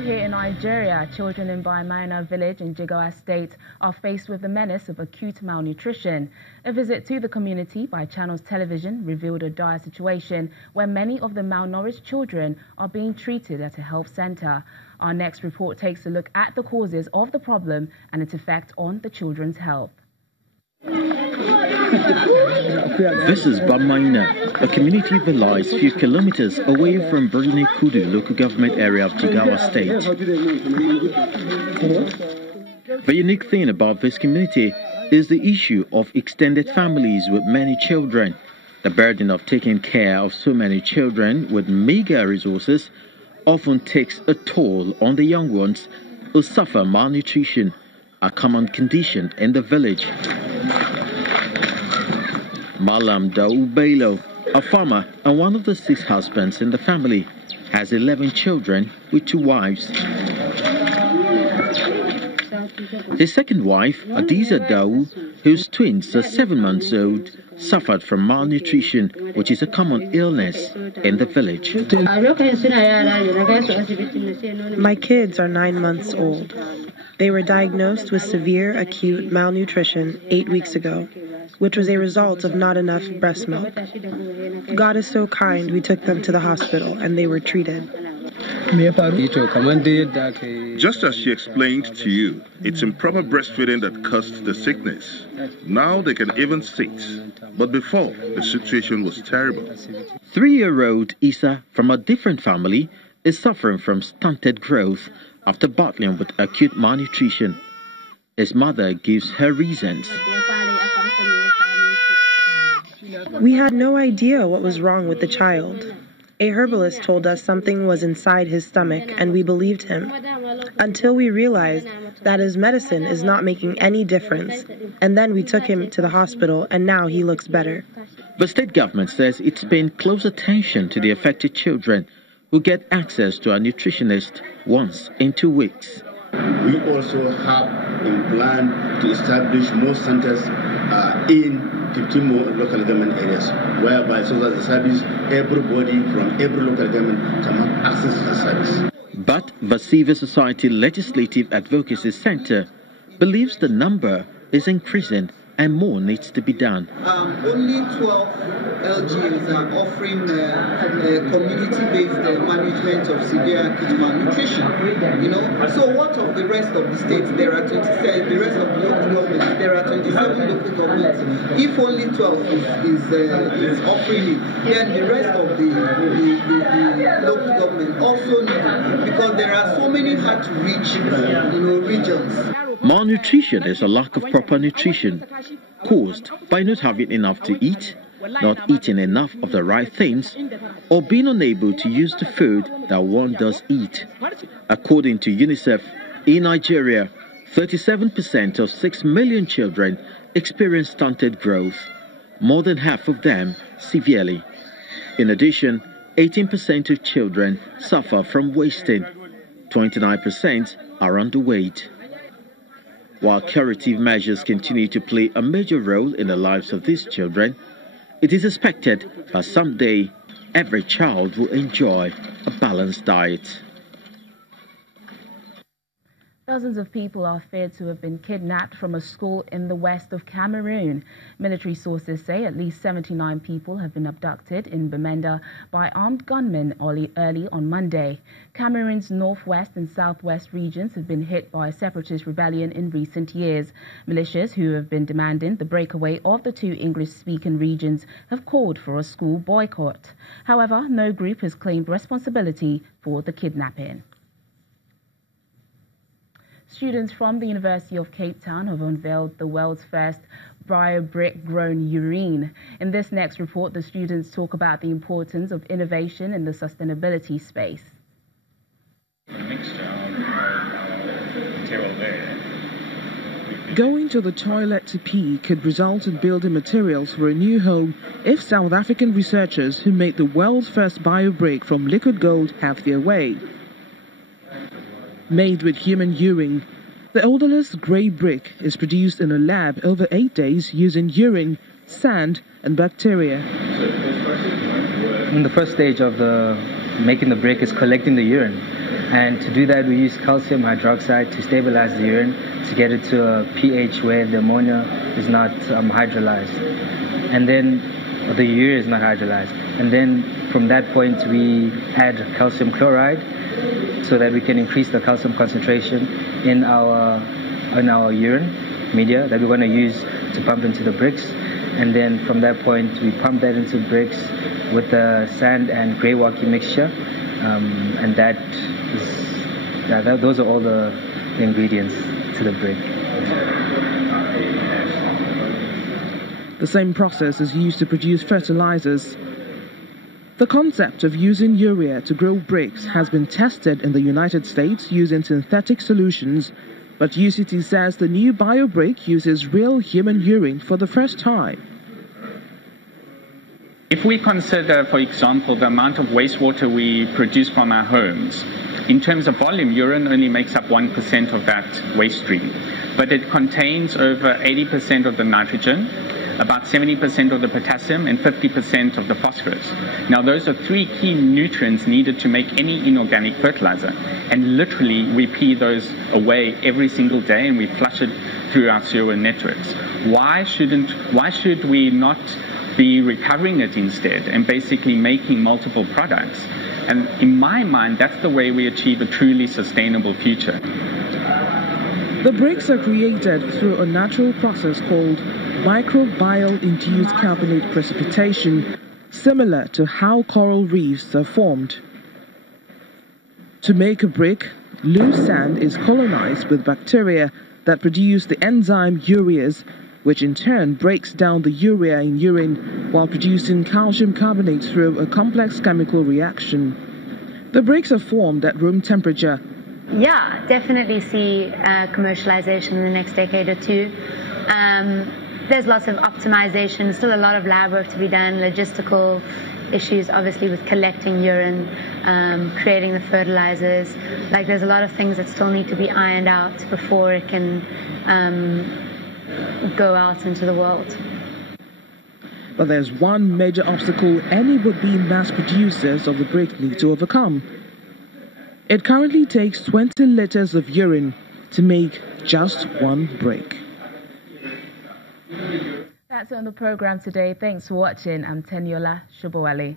Still here in Nigeria, children in Baimana village in Jigawa State are faced with the menace of acute malnutrition. A visit to the community by Channels Television revealed a dire situation where many of the malnourished children are being treated at a health center. Our next report takes a look at the causes of the problem and its effect on the children's health. This is Bamaina, a community village few kilometers away from Birnin Kudu local government area of Jigawa State. The unique thing about this community is the issue of extended families with many children. The burden of taking care of so many children with meager resources often takes a toll on the young ones who suffer malnutrition, a common condition in the village. Malam Dau Bello, a farmer and one of the 6 husbands in the family, has 11 children with 2 wives. His second wife, Adiza Dau, whose twins are 7 months old, suffered from malnutrition, which is a common illness in the village. My kids are 9 months old. They were diagnosed with severe acute malnutrition 8 weeks ago, which was a result of not enough breast milk. God is so kind, we took them to the hospital and they were treated. Just as she explained to you, it's improper breastfeeding that caused the sickness. Now they can even sit, but before, the situation was terrible. 3-year-old Isa from a different family is suffering from stunted growth after battling with acute malnutrition. His mother gives her reasons. We had no idea what was wrong with the child. A herbalist told us something was inside his stomach and we believed him, until we realized that his medicine is not making any difference, and then we took him to the hospital and now he looks better. The state government says it's paying close attention to the affected children who get access to a nutritionist once in 2 weeks. We also have in plan to establish more centers in 15 more local government areas, whereby so that the service, everybody from every local government can have access to the service. But the Civil Society Legislative Advocacy Center believes the number is increasing and more needs to be done. Only 12 LGAs are offering community-based management of severe acute malnutrition. So what of the rest of the states? There are 27. The rest of the local governments, there are 27 local governments. If only 12 is offering it, then the rest of the local government also need it, because there are so many hard to reach regions. Malnutrition is a lack of proper nutrition caused by not having enough to eat, not eating enough of the right things, or being unable to use the food that one does eat. According to UNICEF, in Nigeria, 37% of 6 million children experience stunted growth, more than half of them severely. In addition, 18% of children suffer from wasting, 29% are underweight. While curative measures continue to play a major role in the lives of these children, it is expected that someday every child will enjoy a balanced diet. Dozens of people are feared to have been kidnapped from a school in the west of Cameroon. Military sources say at least 79 people have been abducted in Bamenda by armed gunmen early on Monday. Cameroon's northwest and southwest regions have been hit by separatist rebellion in recent years. Militias who have been demanding the breakaway of the 2 English-speaking regions have called for a school boycott. However, no group has claimed responsibility for the kidnapping. Students from the University of Cape Town have unveiled the world's first bio-brick-grown urine. In this next report, the students talk about the importance of innovation in the sustainability space. Going to the toilet to pee could result in building materials for a new home if South African researchers who made the world's first bio-brick from liquid gold have their way. Made with human urine, the odorless grey brick is produced in a lab over 8 days using urine, sand and bacteria. In the first stage of making the brick is collecting the urine. And to do that, we use calcium hydroxide to stabilize the urine, to get it to a pH where the ammonia is not hydrolyzed. And then, or the urea is not hydrolyzed. And then from that point, we add calcium chloride so that we can increase the calcium concentration in our urine media that we're going to use to pump into the bricks. And then from that point, we pump that into bricks with the sand and grey walkie mixture. And that is, those are all the ingredients to the brick. The same process is used to produce fertilizers. The concept of using urea to grow bricks has been tested in the United States using synthetic solutions, but UCT says the new biobrick uses real human urine for the first time. If we consider, for example, the amount of wastewater we produce from our homes, in terms of volume, urine only makes up 1% of that waste stream, but it contains over 80% of the nitrogen, about 70% of the potassium, and 50% of the phosphorus. Now, those are three key nutrients needed to make any inorganic fertilizer, and literally we pee those away every single day and we flush it through our sewer networks. Why should we not be recovering it instead and basically making multiple products? And in my mind, that's the way we achieve a truly sustainable future. The bricks are created through a natural process called microbial-induced carbonate precipitation, similar to how coral reefs are formed. To make a brick, loose sand is colonized with bacteria that produce the enzyme urease, which in turn breaks down the urea in urine while producing calcium carbonate through a complex chemical reaction. The bricks are formed at room temperature. Yeah, definitely see commercialization in the next decade or two. There's lots of optimization, still a lot of lab work to be done, logistical issues obviously with collecting urine, creating the fertilizers. Like, there's a lot of things that still need to be ironed out before it can go out into the world. But there's one major obstacle any would-be mass producers of the brick need to overcome. It currently takes 20 liters of urine to make just one brick. That's it on the program today. Thanks for watching. I'm Teniola Shobowale.